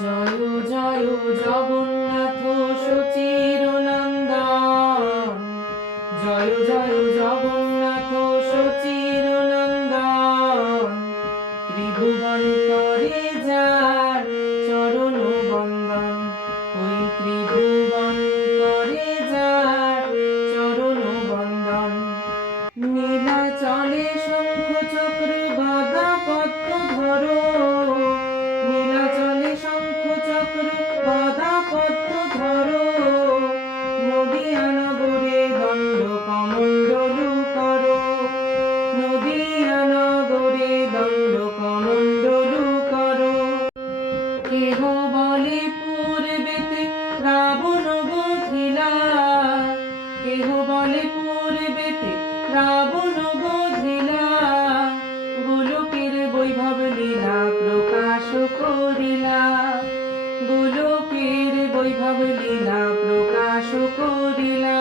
জয় জয় জগন্নাথ সচিরনন্দন, জয় জয় জগন্নাথ সচিরনন্দন। ত্রিভুবন করে যার চরণ বন্দন, ওই ত্রিভুবন করে যার চরণ বন্দন। নীলাচলে শঙ্খ চক্র গদা পদ্ম ধরো, নীলাচলে শঙ্খ চক্র গদা পদ্ম ধরো। নদিয়া নগরে দণ্ড কমণ্ডলু করো, নদিয়া নগরে দণ্ড কমণ্ডলু করো। কেহ বলে পূর্বেতে রাবণ বধিলা, কেহ বলে পূর্বেতে রাবণ বধিলা। গোলকের বৈভব লীলা প্রকাশ করিলা, গোলকের বৈভব লীলা প্রকাশ করিলা।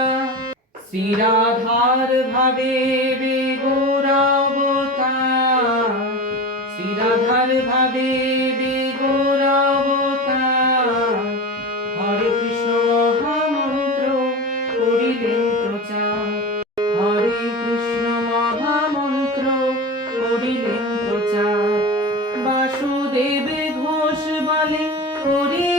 শ্রীরাধার ভাবে গৌরাবতার, শ্রীরাধার ভাবে গৌরাবতার। হরে কৃষ্ণ মহামন্ত্র করিলেন প্রচার, হরে কৃষ্ণ মহামন্ত্র করিলেন প্রচার। বাসুদেব ঘোষ বলে করি